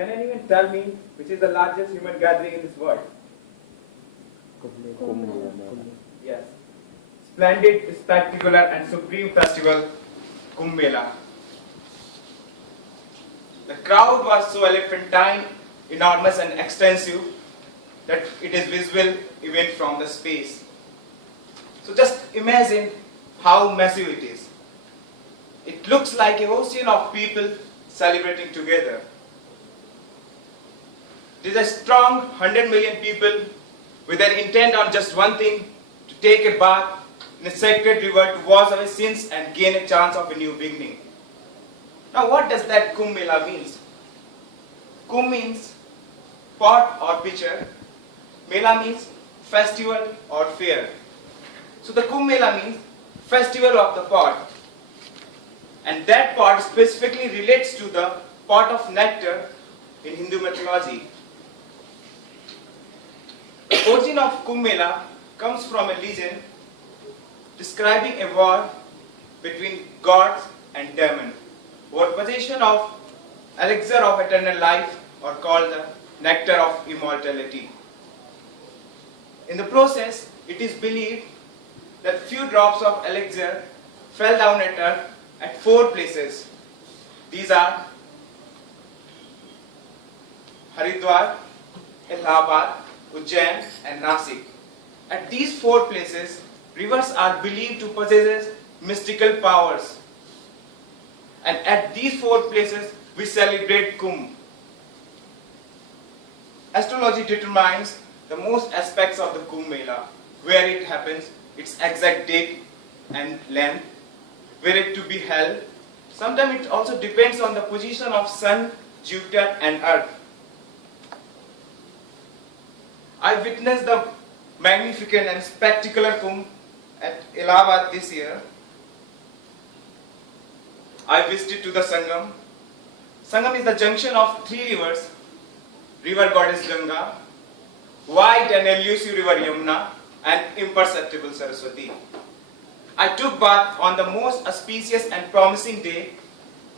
Can anyone tell me which is the largest human gathering in this world? Yes. Splendid, spectacular and supreme festival, Kumbh Mela. The crowd was so elephantine, enormous and extensive that it is visible even from the space. So just imagine how massive it is. It looks like an ocean of people celebrating together. There is a strong 100 million people with an intent on just one thing, to take a bath in a sacred river to wash away sins and gain a chance of a new beginning. Now what does that Kumbh Mela means? Kumbh means pot or pitcher. Mela means festival or fair. So the Kumbh Mela means festival of the pot. And that pot specifically relates to the pot of nectar in Hindu mythology. The origin of Kumbh Mela comes from a legend describing a war between gods and demons over possession of elixir of eternal life, or called the nectar of immortality. In the process, it is believed that few drops of elixir fell down at earth at 4 places. These are Haridwar, Allahabad, Ujjain and Nasik. At these 4 places, rivers are believed to possess mystical powers. And at these 4 places, we celebrate Kumbh. Astrology determines the most aspects of the Kumbh Mela, where it happens, its exact date and length, where it to be held. Sometimes it also depends on the position of Sun, Jupiter and Earth. I witnessed the magnificent and spectacular Kumbh at Allahabad this year. I visited to the Sangam. Sangam is the junction of 3 rivers, river goddess Ganga, white and elusive river Yamuna, and imperceptible Saraswati. I took bath on the most auspicious and promising day,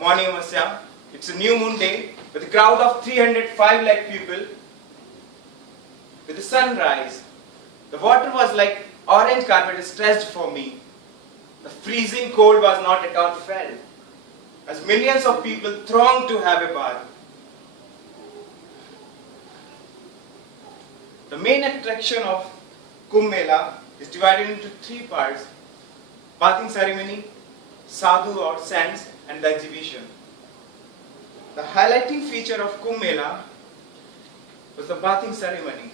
Morning Amasya. It's a new moon day with a crowd of 305 lakh people. With the sunrise, the water was like orange carpet stretched for me. The freezing cold was not at all felt, as millions of people thronged to have a bath. The main attraction of Kumbh Mela is divided into 3 parts: bathing ceremony, sadhu or saints, and the exhibition. The highlighting feature of Kumbh Mela was the bathing ceremony.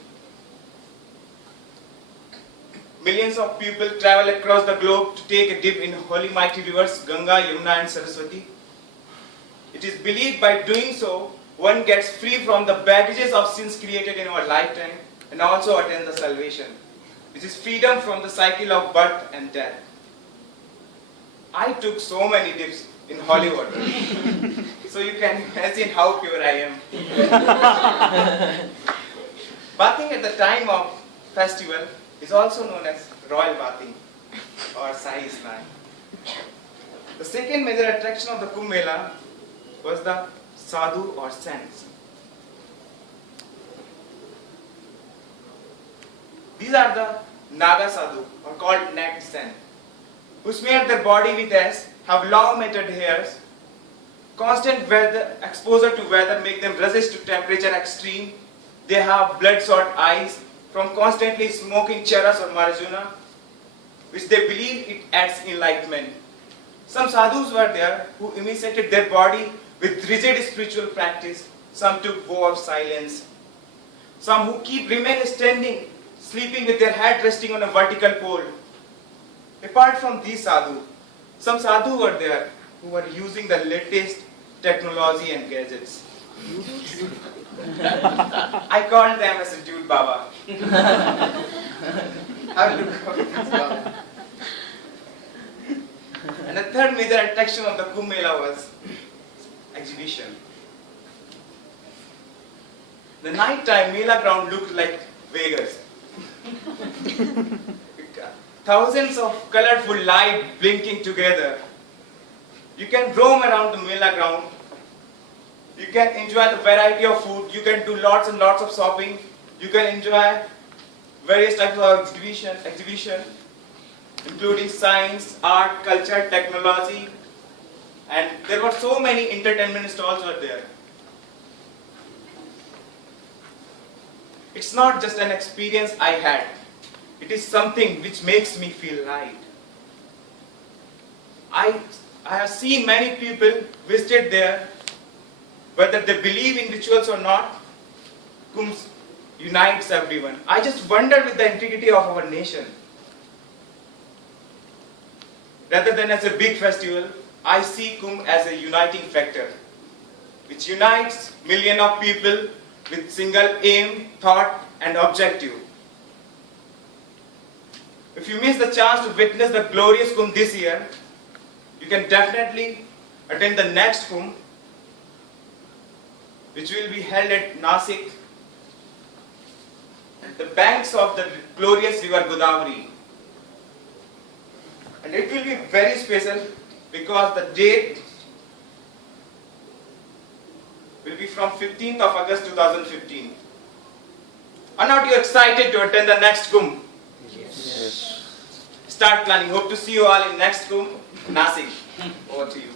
Millions of people travel across the globe to take a dip in holy mighty rivers Ganga, Yamuna and Saraswati. It is believed by doing so, one gets free from the baggages of sins created in our lifetime and also attains the salvation, which is freedom from the cycle of birth and death. I took so many dips in holy water, so you can imagine how pure I am. Bathing at the time of festival is also known as royal bathing or Shahi Snan. The second major attraction of the Kumbh Mela was the sadhu or saints. These are the Naga sadhu, or called naked saint, who smear their body with ash, have long matted hairs. Constant weather, exposure to weather make them resist to temperature extreme. They have bloodshot eyes from constantly smoking charas or marijuana, which they believe it adds enlightenment. Some sadhus were there who imitated their body with rigid spiritual practice. Some took vow of silence. Some who remain standing, sleeping with their head resting on a vertical pole. Apart from these sadhu, some sadhu were there who were using the latest technology and gadgets. I called them as a dude Baba. Have a look at this Baba. And the third major attraction of the Kumbh Mela was exhibition. The night-time Mela ground looked like Vegas. Thousands of colorful light blinking together. You can roam around the Mela ground You can enjoy the variety of food. You can do lots and lots of shopping. You can enjoy various types of exhibition, including science, art, culture, technology, and there were so many entertainment stalls were there. It's not just an experience I had. It is something which makes me feel light. I have seen many people visited there, whether they believe in rituals or not. Kumbh unites everyone. I just wonder with the integrity of our nation. Rather than as a big festival, I see Kumbh as a uniting factor, which unites millions of people with single aim, thought, and objective. If you miss the chance to witness the glorious Kumbh this year, you can definitely attend the next Kumbh, which will be held at Nasik, at the banks of the glorious river Godavari. And it will be very special because the date will be from 15th of August 2015. Are not you excited to attend the next Kumbh? Yes. Start planning. Hope to see you all in next Kumbh, Nasik. Over to you.